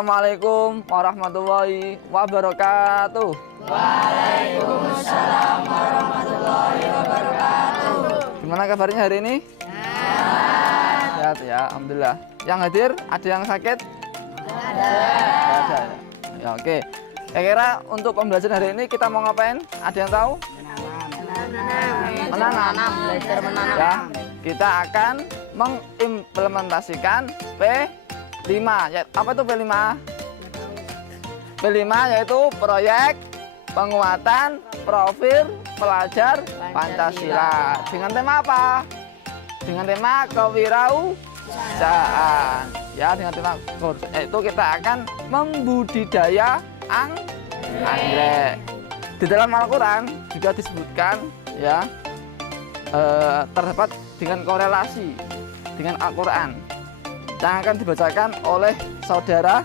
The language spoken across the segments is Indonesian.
Assalamualaikum warahmatullahi wabarakatuh. Waalaikumsalam warahmatullahi wabarakatuh. Gimana kabarnya hari ini? Sehat ya, alhamdulillah. Yang hadir ada yang sakit? Ada. Ya, oke. Kira-kira untuk pembelajaran hari ini kita mau ngapain? Ada yang tahu? Menanam. Belajar menanam. Ya, kita akan mengimplementasikan P5. Ya, apa itu P5? P5 yaitu proyek penguatan profil pelajar Pancasila. Dengan tema apa? Dengan tema kewirausahaan. Ya, dengan tema itu kita akan membudidaya anggrek. Di dalam Al-Quran juga disebutkan ya terdapat dengan korelasi dengan Al-Quran yang akan dibacakan oleh saudara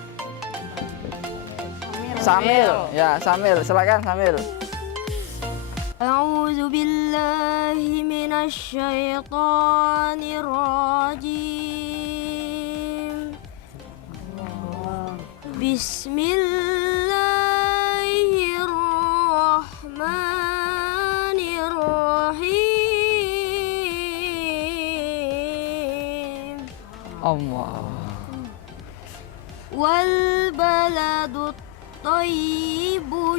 Samil. Ya, Samil, silakan Samil. A'udzu billahi minasy syaithanir rajim. Bismillahirrahmanirrahim. Allah. Wal baladut thayyibu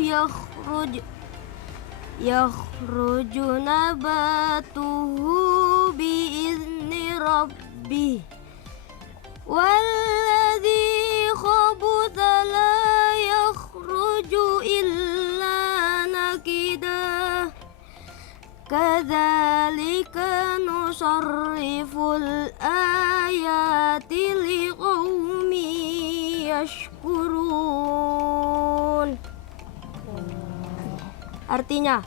yakhruju nabatuhu biizni rabbih walladzi khabutha la yakhruju illa nakida kadzalika nusarriful ayati liqaumin yashkurun. Artinya,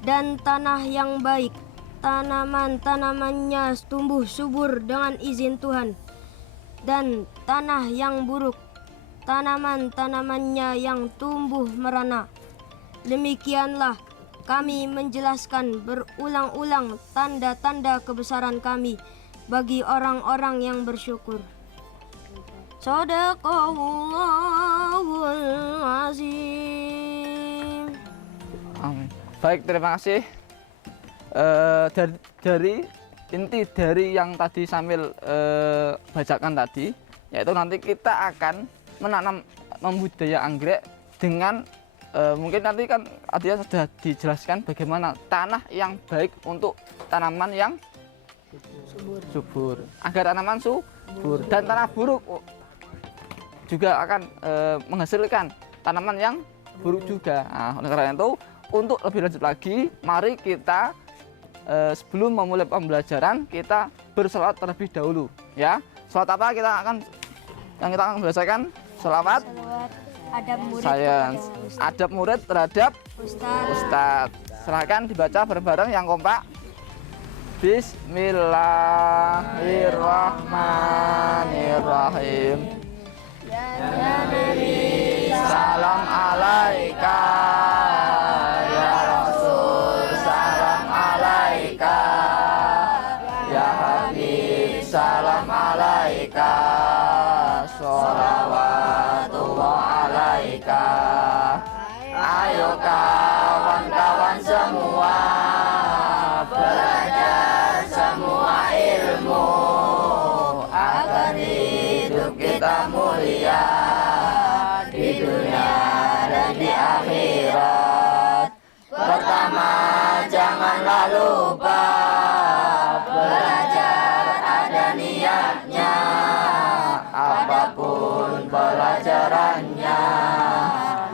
dan tanah yang baik, tanaman-tanamannya tumbuh subur dengan izin Tuhan. Dan tanah yang buruk, tanaman-tanamannya yang tumbuh merana. Demikianlah kami menjelaskan berulang-ulang tanda-tanda kebesaran kami bagi orang-orang yang bersyukur. Shadaqallahul azim. Amin. Baik, terima kasih. Dari inti dari yang tadi Samil bacakan tadi, yaitu nanti kita akan menanam membudidaya anggrek dengan mungkin nanti kan artinya sudah dijelaskan bagaimana tanah yang baik untuk tanaman yang subur agar tanaman subur, dan tanah buruk juga akan menghasilkan tanaman yang buruk juga. Nah, oleh karena itu, untuk lebih lanjut lagi, mari kita sebelum memulai pembelajaran kita berselawat terlebih dahulu, ya. Selawat apa kita akan belajarkan? Selawat Adab murid sains, adab murid terhadap Ustadz. Silahkan dibaca bareng-bareng yang kompak. Bismillahirrahmanirrahim. Ya Nabi, salam alaika. Ya Rasul, salam alaika. Ya Habib, salam alaika. Sholawatullah alaika. Ayo kawan-kawan semua, belajar semua ilmu agar hidup kita mulia di dunia dan di akhirat. Pertama, janganlah lupa belajar ada niatnya, apapun pelajarannya,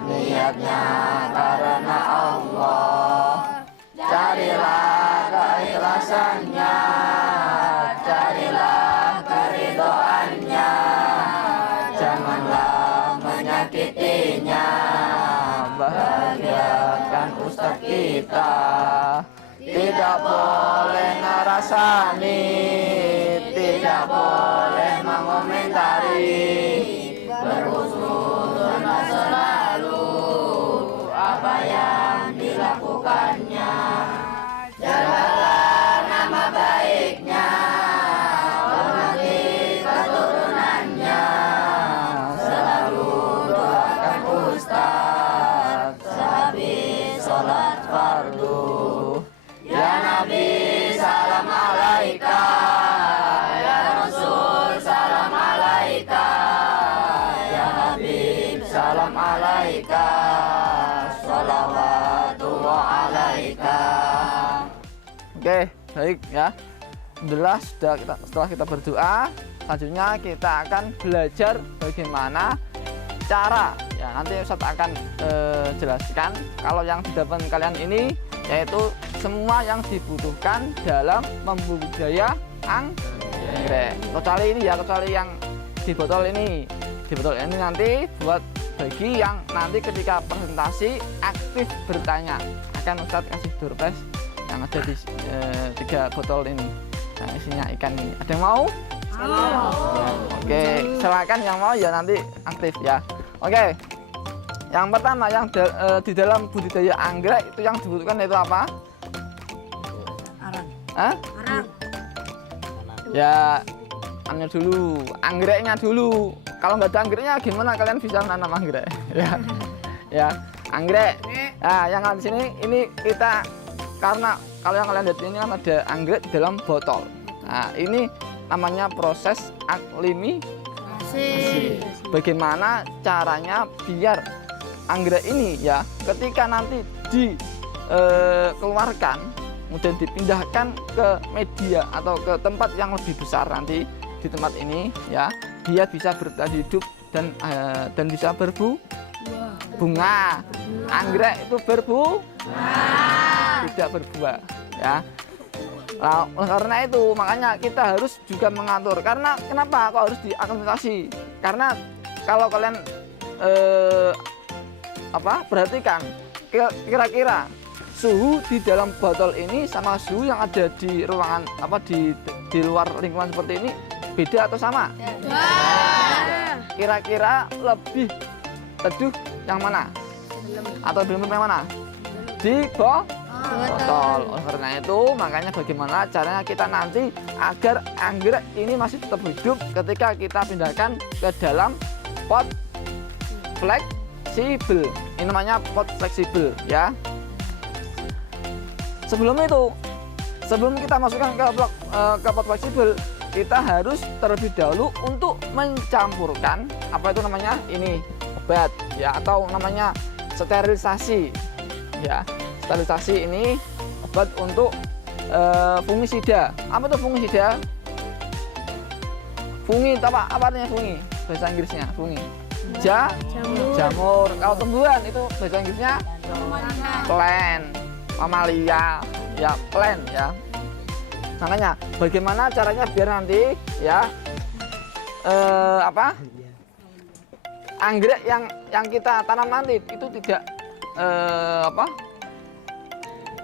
niatnya karena Allah. Carilah keikhlasannya, carilah keridhoannya, janganlah menyakitinya. Bahagiakan Ustadz kita, tidak boleh ngerasani, tidak boleh mengomentari, berhusnuzon selalu apa yang dilakukannya. Jagalah nama baiknya, hormati keturunannya, selalu salam alaika, salawatullah alaika. Oke, baik ya. Alhamdulillah setelah kita berdoa, selanjutnya kita akan belajar bagaimana cara ya, nanti Ustadz akan jelaskan kalau yang di depan kalian ini yaitu semua yang dibutuhkan dalam membudidaya anggrek. Kecuali ini ya, kecuali yang di botol ini. Di botol ini nanti buat bagi yang nanti ketika presentasi aktif bertanya, akan Ustadz kasih door prize yang ada di 3 botol ini. Nah, isinya ikan ini. Ada yang mau? Oke, silakan yang mau ya nanti aktif ya. Oke. Yang pertama yang di dalam budidaya anggrek itu yang dibutuhkan itu apa? Arang. Hah? Arang. Ya, anu dulu, anggreknya dulu. Kalau nggak ada anggreknya gimana kalian bisa menanam anggrek? Ya. Ya, anggrek. Nah, yang di sini ini kita karena kalau yang kalian lihat ini kan ada anggrek di dalam botol. Nah, ini namanya proses aklimisasi. Bagaimana caranya biar anggrek ini ya ketika nanti dikeluarkan kemudian dipindahkan ke media atau ke tempat yang lebih besar nanti di tempat ini ya dia bisa bertahan hidup dan bisa berbunga. Anggrek itu tidak berbuah ya. Nah, karena itu makanya kita harus juga mengatur. Karena kenapa kok harus diaklimatasi? Karena kalau kalian perhatikan kira-kira suhu di dalam botol ini sama suhu yang ada di ruangan di luar lingkungan seperti ini beda atau sama? Kira-kira lebih teduh yang mana? Atau lebih yang mana? Di botol. Karena itu makanya bagaimana caranya kita nanti agar anggrek ini masih tetap hidup ketika kita pindahkan ke dalam pot fleksibel. Ini namanya pot fleksibel ya. Sebelum kita masukkan ke pot fleksibel, kita harus terlebih dahulu untuk mencampurkan apa itu namanya ini obat ya atau namanya sterilisasi ya. Sterilisasi ini obat untuk fungisida. Apa itu fungisida? Fungi apa artinya fungi? Bahasa Inggrisnya fungi. Jamur. Kalau tumbuhan itu bahasa Inggrisnya plant. Mamalia ya, plant ya. Makanya bagaimana caranya biar nanti ya anggrek yang kita tanam nanti itu tidak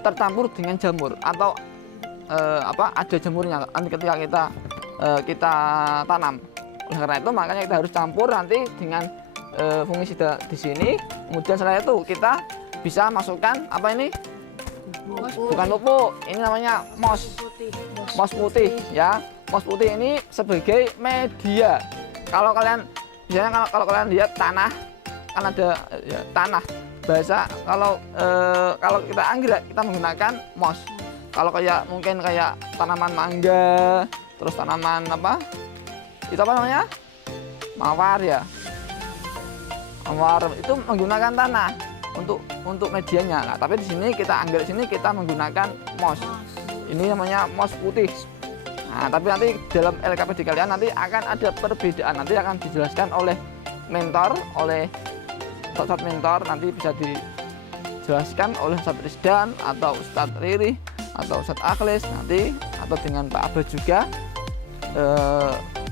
tercampur dengan jamur atau ada jamurnya nanti ketika kita tanam. Karena itu makanya kita harus campur nanti dengan fungisida di sini. Kemudian setelah itu kita bisa masukkan apa ini? Bukan pupuk, ini namanya mos putih ya. Mos putih ini sebagai media. Kalau kalian biasanya kalau kalian lihat tanah kan ada ya, tanah bahasa kalau kita anggrek kita menggunakan mos. Kalau mungkin kayak tanaman mangga, terus tanaman itu apa namanya? Mawar ya. Mawar itu menggunakan tanah untuk medianya. Nah, tapi di sini kita anggrek sini kita menggunakan mos. Ini namanya mos putih. Nah, tapi nanti dalam LKPD kalian nanti akan ada perbedaan. Nanti akan dijelaskan oleh mentor, oleh Ustadz mentor, nanti bisa dijelaskan oleh Ustadz Rizdan atau Ustadz Riri atau Ustadz Akhlis nanti atau dengan Pak Abah juga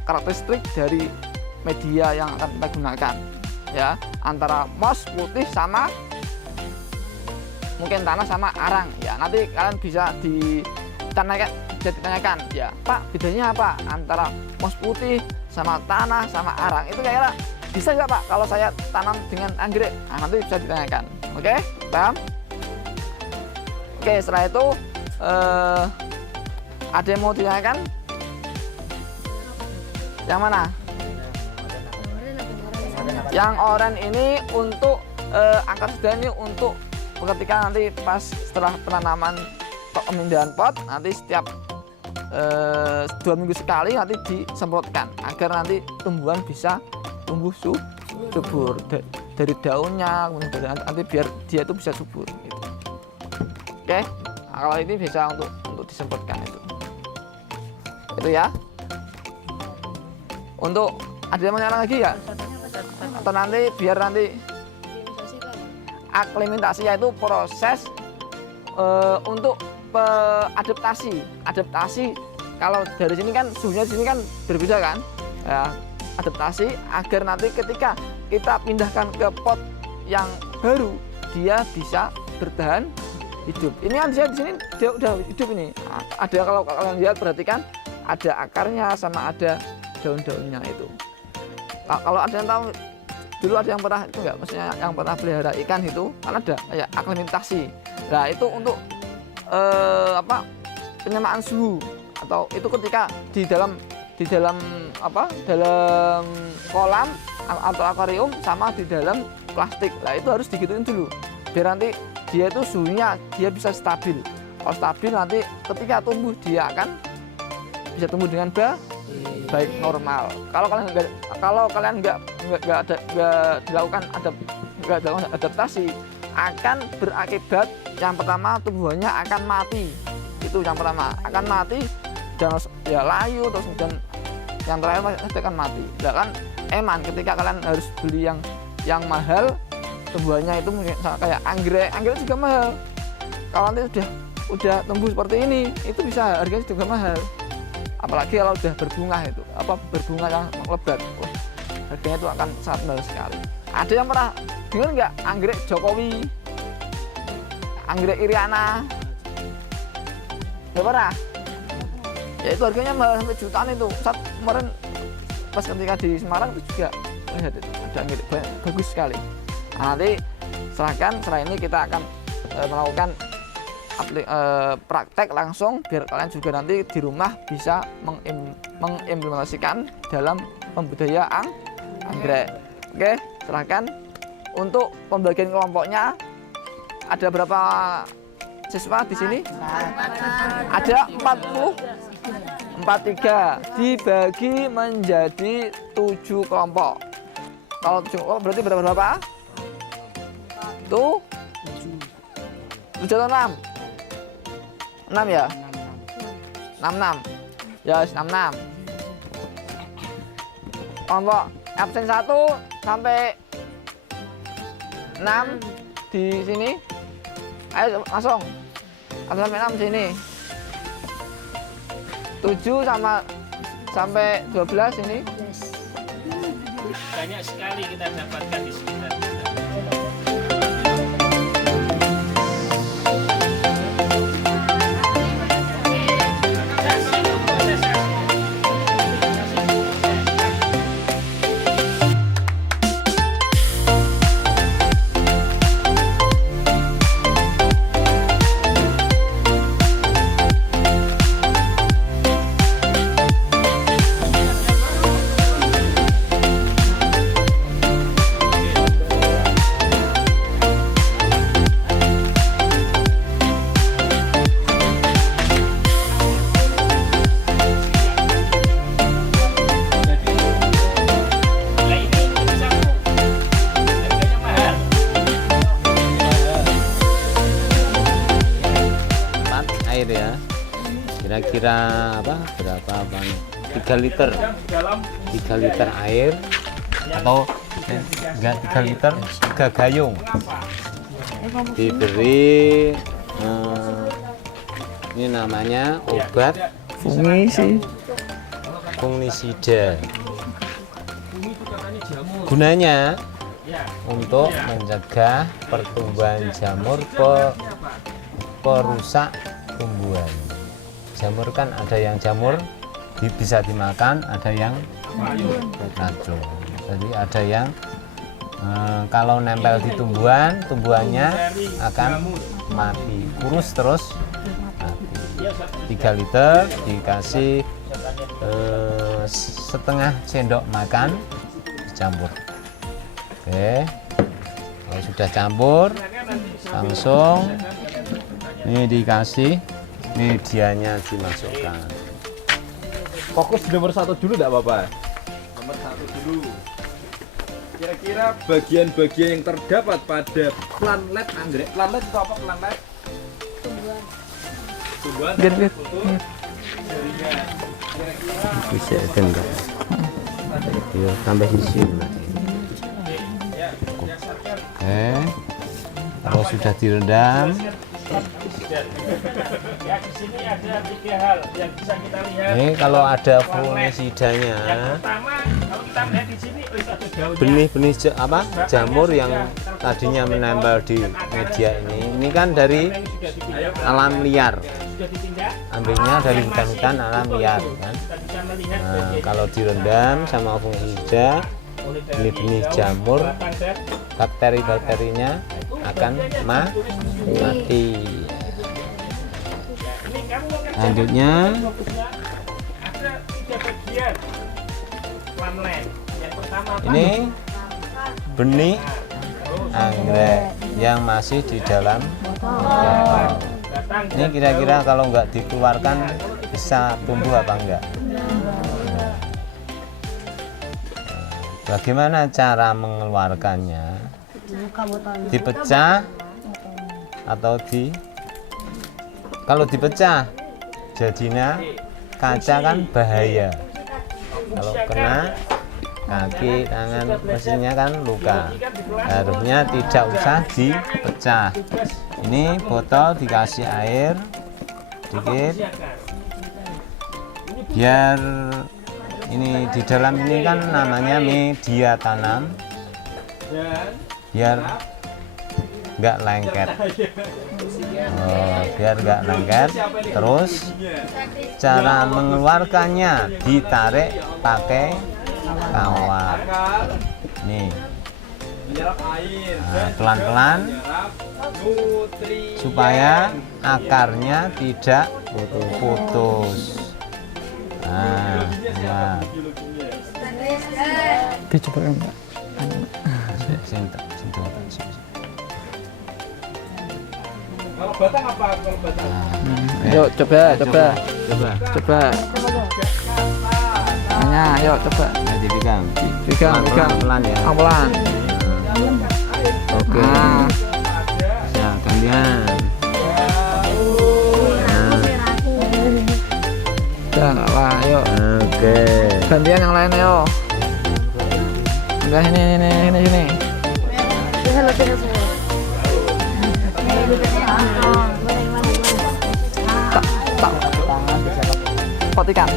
karakteristik dari media yang akan kita gunakan ya antara mos putih sama mungkin tanah sama arang ya. Nanti kalian bisa ditanyakan ya Pak bedanya apa antara mos putih sama tanah sama arang itu kira-kira bisa nggak Pak kalau saya tanam dengan anggrek? Nah, nanti bisa ditanyakan. Oke, paham? Oke, setelah itu ada yang mau ditanyakan? Yang mana? Yang oranye ini untuk akar sudah ini untuk ketika nanti pas setelah penanaman pemindahan pot nanti setiap 2 minggu sekali nanti disemprotkan agar nanti tumbuhan bisa tumbuh subur. dari daunnya, kemudian dari nanti biar dia itu bisa subur gitu. Oke, nah, kalau ini bisa untuk disemprotkan itu ya. Untuk ada yang mau nyala lagi ya? Atau nanti biar nanti aklimatasi yaitu proses untuk adaptasi. Kalau dari sini kan suhunya di sini kan berbeda kan, ya, adaptasi agar nanti ketika kita pindahkan ke pot yang baru dia bisa bertahan hidup. Ini kan di sini dia udah hidup ini. Ada kalau kalian lihat perhatikan ada akarnya sama ada daun-daunnya itu. Kalau ada yang tahu dulu ada yang pernah itu enggak, maksudnya yang pernah pelihara ikan itu kan ada kayak aklimatasi. Nah itu untuk penyamaan suhu atau itu ketika di dalam kolam atau akuarium sama di dalam plastik. Nah itu harus digituin dulu biar nanti dia itu suhunya dia bisa stabil. Kalau stabil nanti ketika tumbuh dia akan bisa tumbuh dengan baik normal. Kalau kalian nggak dilakukan adaptasi akan berakibat yang pertama tumbuhannya akan mati. Itu yang pertama akan mati dan ya layu terus kemudian yang terakhir pasti akan mati. Nah kan eman ketika kalian harus beli yang mahal tumbuhannya itu mungkin kayak anggrek juga mahal. Kalau nanti udah tumbuh seperti ini itu bisa harganya juga mahal. Apalagi kalau udah berbunga yang lebat, harganya itu akan sangat mahal sekali. Ada yang pernah dengar nggak anggrek Jokowi, anggrek Iriana? Nggak pernah? Ya itu harganya mahal sampai jutaan itu. Saat kemarin pas ketika di Semarang itu juga lihat itu ada anggrek bagus sekali. Nah, nanti setelah ini kita akan melakukan praktek langsung biar kalian juga nanti di rumah bisa mengimplementasikan dalam pembudidayaan anggrek. Oke, silahkan. Untuk pembagian kelompoknya ada berapa siswa di sini? Ada 43 dibagi menjadi 7 kelompok. Kalau 7 kelompok berarti berapa? Tuh 7 atau 6? 6 ya? 66. Ya, 66. Kelompok absen 1 sampai 6 di sini. Ayo langsung. 1 sampai 6 sini. 7 sampai 12 ini. Banyak sekali kita dapatkan di sekitar kita. Kira-kira berapa bang? 3 liter 3 liter air atau enggak 3 liter 3 gayung diberi ini namanya obat fungisida. Gunanya untuk mencegah pertumbuhan jamur perusak tumbuhan. Jamur kan ada yang jamur bisa dimakan, ada yang racun. Jadi ada yang kalau nempel di tumbuhannya akan mati, kurus terus mati. 3 liter dikasih setengah sendok makan dicampur. Oke, kalau sudah campur langsung ini dikasih medianya dimasukkan. Fokus di nomor 1 dulu enggak apa-apa? Nomor 1 dulu. Kira-kira bagian-bagian yang terdapat pada planlet anggrek. Planlet itu apa planlet? Tumbuhan. Biar, biar. Jaringan. Kira-kira Bisa enggak? Yo, tambah isi. Oke. Kalau sudah direndam, Ya, di sini ada 3 hal yang bisa kita lihat. ini kalau ada fungisidanya, Yang pertama, kalau kita melihat di sini, ada daunnya. benih-benih jamur yang tadinya menempel di media ini kan dari alam liar, Sudah ditindak, ambilnya dari hutan-hutan alam liar kan. kita bisa melihat Nah, kalau direndam sama fungisida, benih-benih jamur, batang dan bakteri-bakterinya akan mati. ini kamu mau kerja Lanjutnya, fokusnya ada 3 bagian planlet. Yang pertama apa? ini benih anggrek yang masih di dalam botol. Batang Ini kira-kira kalau nggak dikeluarkan bisa tumbuh apa enggak? Bagaimana cara mengeluarkannya? Dipecah atau kalau dipecah jadinya kaca kan bahaya. Kalau kena kaki, tangan, mesinnya kan luka. Harusnya tidak usah dipecah. Ini botol dikasih air sedikit biar ini di dalam ini kan namanya media tanam, biar nggak lengket. Biar nggak lengket. Terus cara mengeluarkannya ditarik pakai kawat. Nih, menyerap air nah, pelan-pelan nutrien. supaya akarnya tidak putus. Nah, ya. Dicoba enggak? Kalau batang apa? Kalau batang? Yuk coba, coba, Coba. coba. Nah, ayo coba. Nah, dipegang. Pegang, pegang. Pelan ya. Pelan. Oke. Nah, Ya, gantian. Nah, udah nggak apa, ayo. oke. Gantian yang lain ayo. Enggak sini. Tak. Pot ikan.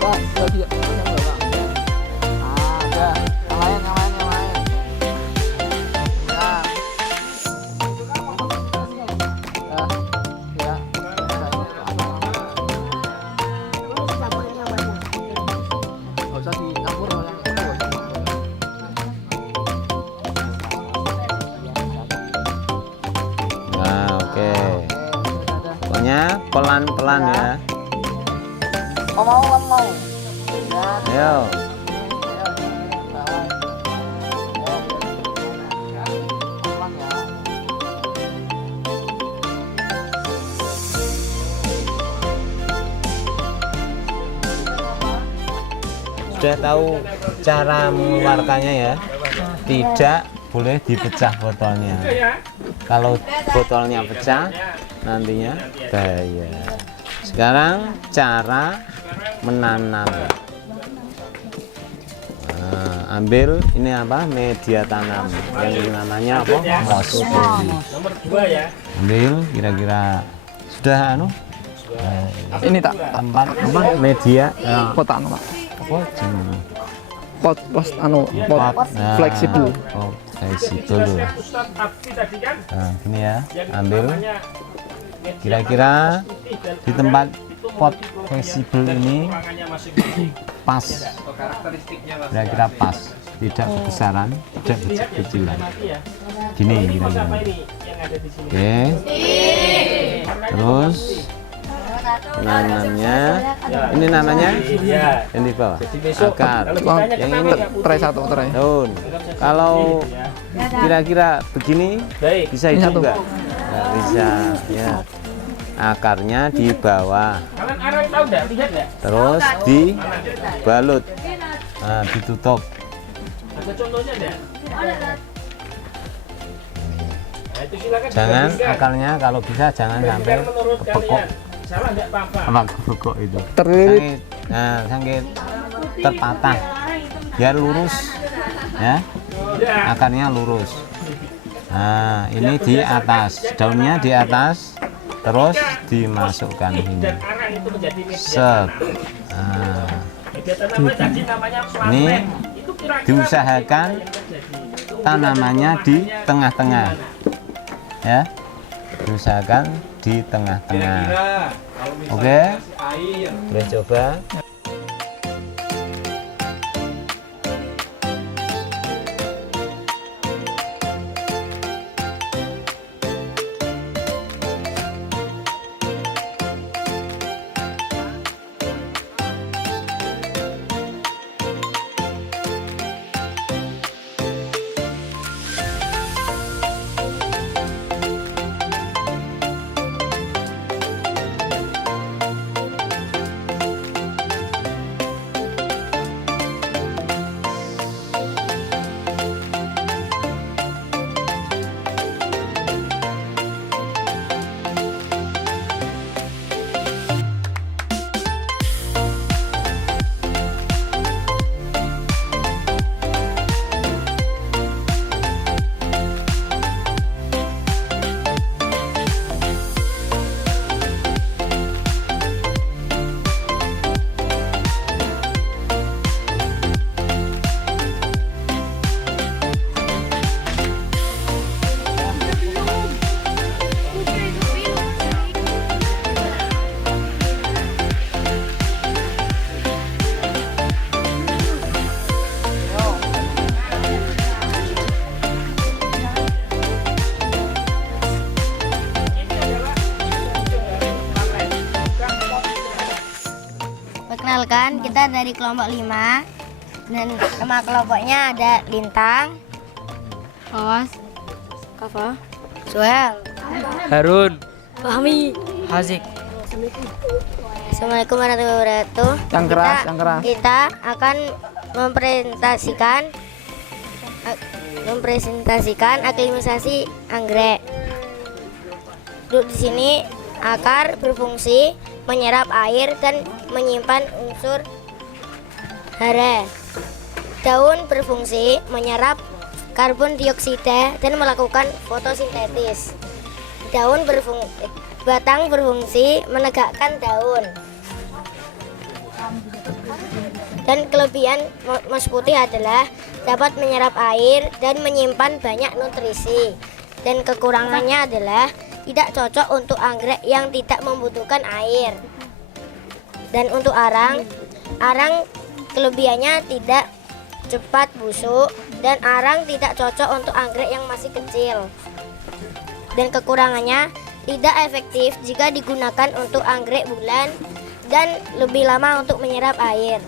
Wah, sudah tidak. Ah, udah. Yang lain. Ya. Nggak usah dicampur sama yang itu. Nah, oke. Pokoknya pelan-pelan ya. Mau. Ayo. Sudah tahu cara mengeluarkannya ya. Tidak boleh dipecah botolnya. Kalau botolnya pecah nantinya bahaya. Sekarang cara menanam. Nah, ambil ini apa? Media tanam yang namanya apa? Mossbelly. nomor 2 ya. Ambil kira-kira sudah anu Ini tak tempat apa media pot anu, Pak. apa jenenge? Pot Nah, fleksibel. pot fleksibel. Ustaz Abdi tadi kan Nah, gini ya, yang ambil namanya media kira-kira putih dan di tempat itu pot memiliki fleksibel dan ini kekurangannya masing-masing. pas, Atau karakteristiknya mas. kira-kira pas, tidak kebesaran, tidak Lihat ya, kecilan. mati ya. Gini Ini pos kira-kira. apa ini yang ada di sini? Oke, terus nanamnya, ini namanya Iya. yang di bawah, Besok akar. kalau ditanya Yang kenapa ini nggak putih? Tray satu, tray. daun. Kalau kira-kira begini Baik. bisa Ini hidup satu. enggak? Nggak bisa, ya. akarnya di bawah, Kalian arang tahu nggak? Lihat nggak? terus dibalut, nah, ditutup. Ada contohnya nggak? Nah, itu silakan Jangan dibagikan. akarnya kalau bisa jangan sampai Bagikan menurut kepekok. kalian. Salah nggak apa-apa. Apa kepekok itu? Terlilit. Sakit terpatah, biar lurus, ya. Ya. Akarnya lurus. Nah, ini di atas, daunnya di atas, terus dimasukkan ini. Dan arang itu menjadi media Set. tanam. Nah, Media tanam tadi namanya ini flatland. Itu kira-kira diusahakan yang terjadi. tanamannya di tengah-tengah, ya. Diusahakan di tengah-tengah. Kira-kira kalau misalnya Oke. kasih air Boleh coba. Perkenalkan, kita dari kelompok 5 dan nama kelompoknya ada Lintang, Awas, Kafa, Suhel, Harun. Fahmi, Hazik. Assalamualaikum warahmatullahi wabarakatuh. Yang keras, yang keras. Kita akan mempresentasikan aklimatisasi anggrek. Duduk di sini, akar berfungsi menyerap air dan menyimpan unsur hara. Daun berfungsi menyerap karbon dioksida dan melakukan fotosintesis. Batang berfungsi menegakkan daun. Dan kelebihan mas putih adalah dapat menyerap air dan menyimpan banyak nutrisi. Dan kekurangannya adalah tidak cocok untuk anggrek yang tidak membutuhkan air. Dan untuk arang kelebihannya tidak cepat busuk dan arang tidak cocok untuk anggrek yang masih kecil. Dan kekurangannya tidak efektif jika digunakan untuk anggrek bulan dan lebih lama untuk menyerap air.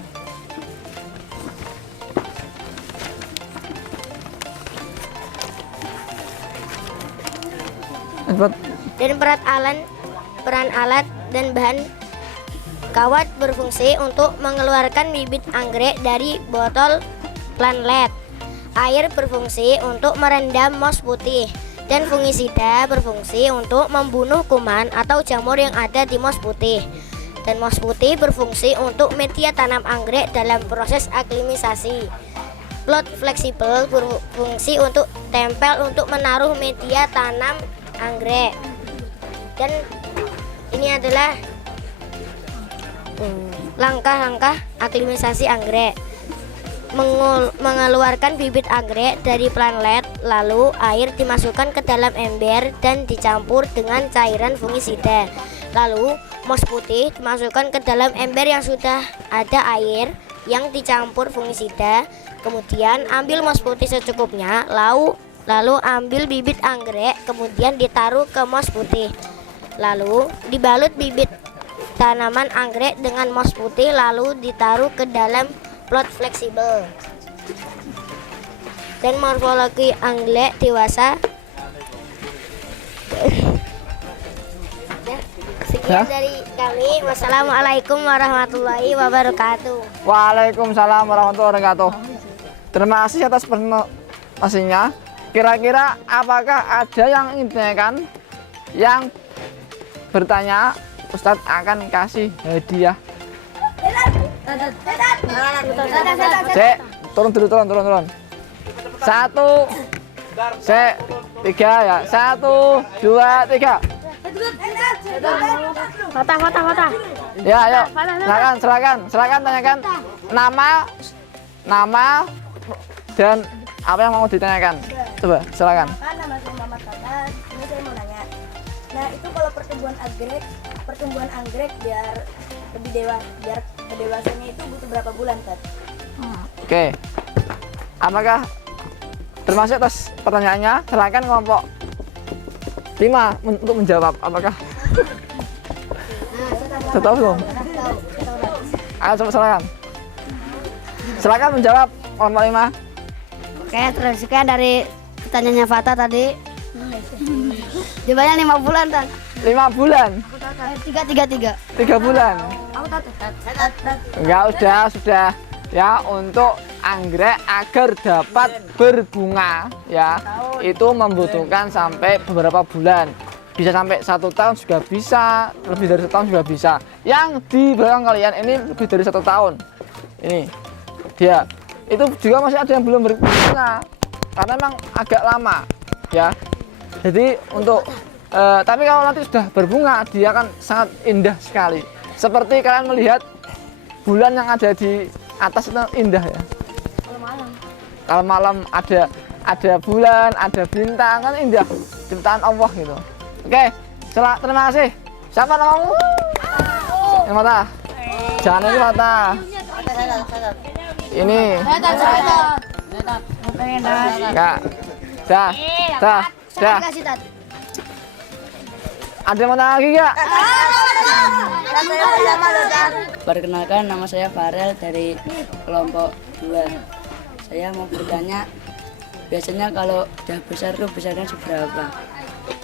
Dan peran alat dan bahan kawat berfungsi untuk mengeluarkan bibit anggrek dari botol planlet. Air berfungsi untuk merendam moss putih dan fungisida berfungsi untuk membunuh kuman atau jamur yang ada di moss putih. Dan moss putih berfungsi untuk media tanam anggrek dalam proses aklimatisasi. Plot fleksibel berfungsi untuk tempel untuk menaruh media tanam anggrek. Dan ini adalah langkah-langkah aklimatisasi anggrek. Mengeluarkan bibit anggrek dari planlet, lalu air dimasukkan ke dalam ember dan dicampur dengan cairan fungisida. Lalu moss putih dimasukkan ke dalam ember yang sudah ada air yang dicampur fungisida. Kemudian ambil moss putih secukupnya, lalu ambil bibit anggrek, kemudian ditaruh ke moss putih. Lalu dibalut bibit tanaman anggrek dengan moss putih, lalu ditaruh ke dalam plot fleksibel. Dan morfologi anggrek dewasa Sekian Ya. dari kami. Wassalamualaikum warahmatullahi wabarakatuh. Waalaikumsalam warahmatullahi wabarakatuh. Terima kasih atas presentasinya. Kira-kira apakah ada yang ingin ditanyakan? Yang bertanya, Ustadz akan kasih hadiah. Cek, turun dulu, turun. 1, cek, 3 ya. 1, 2, 3. Foto. Ya, ayo. Silakan tanyakan nama dan apa yang mau ditanyakan. Coba, silakan. Nama saya Muhammad Fatas. Ini saya mau nanya. Nah, itu kalau pertumbuhan anggrek biar lebih biar kedewasanya itu butuh berapa bulan, Tat? Oke. Apakah termasuk atas pertanyaannya? Silakan kelompok 5 untuk menjawab. Apakah sudah tahu belum? Ayo coba silakan. Silakan menjawab kelompok 5. Oke, terus sekian dari pertanyaannya Fata tadi. Jawabannya 5 bulan, Tan. 5 bulan. 3 bulan. Enggak, sudah. Ya, untuk anggrek agar dapat berbunga ya, itu membutuhkan sampai beberapa bulan. Bisa sampai 1 tahun juga bisa, lebih dari 1 tahun juga bisa. Yang di belakang kalian ini lebih dari 1 tahun. Ini dia. Itu juga masih ada yang belum berbunga karena memang agak lama ya. Jadi untuk tapi kalau nanti sudah berbunga, dia akan sangat indah sekali. Seperti kalian melihat bulan yang ada di atas itu indah ya. Kalau malam ada bulan, ada bintang, kan indah, ciptaan Allah gitu. Oke, terima kasih. Siapa namamu? Yang mata. Jangan ini mata. Ini. Enggak. Dah. Ada yang mau tanya lagi enggak? Perkenalkan, nama saya Farel dari kelompok 2. Saya mau bertanya, biasanya kalau udah besar tuh besarnya seberapa?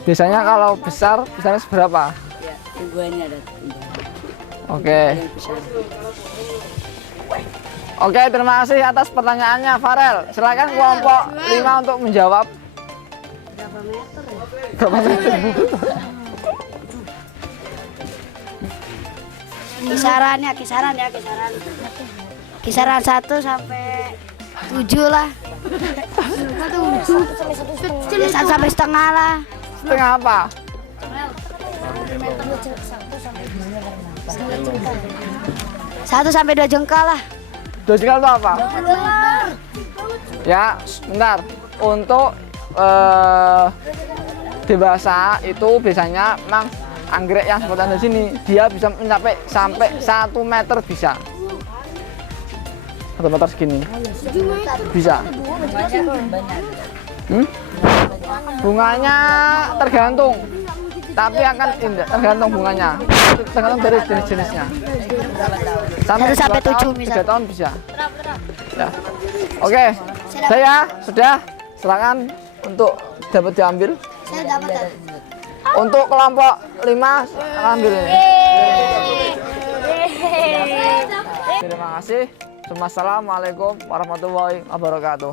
Biasanya kalau besarnya seberapa? Ya, tumbuhannya ada. Oke. Yang besar. Oke, terima kasih atas pertanyaannya Farel. Silakan kelompok 5 untuk menjawab. Berapa meter? Kisaran 1 sampai 7 lah. 1 sampai setengah lah. Setengah apa? 1 sampai 2 jengkal lah. 2 jengkal itu apa? Ya, bentar. Untuk dewasa itu biasanya memang anggrek yang seperti di sini dia bisa mencapai sampai 1 meter bisa. 1 meter segini. Bisa. Bunganya tergantung. Tapi akan indah, tergantung bunganya. Tergantung dari jenis-jenisnya. 1 sampai 7 3 tahun bisa. Ya. Oke, saya sudah. Silakan untuk dapat diambil. Saya dapat. Untuk kelompok 5 ambil ini. Terima kasih. Assalamualaikum warahmatullahi wabarakatuh.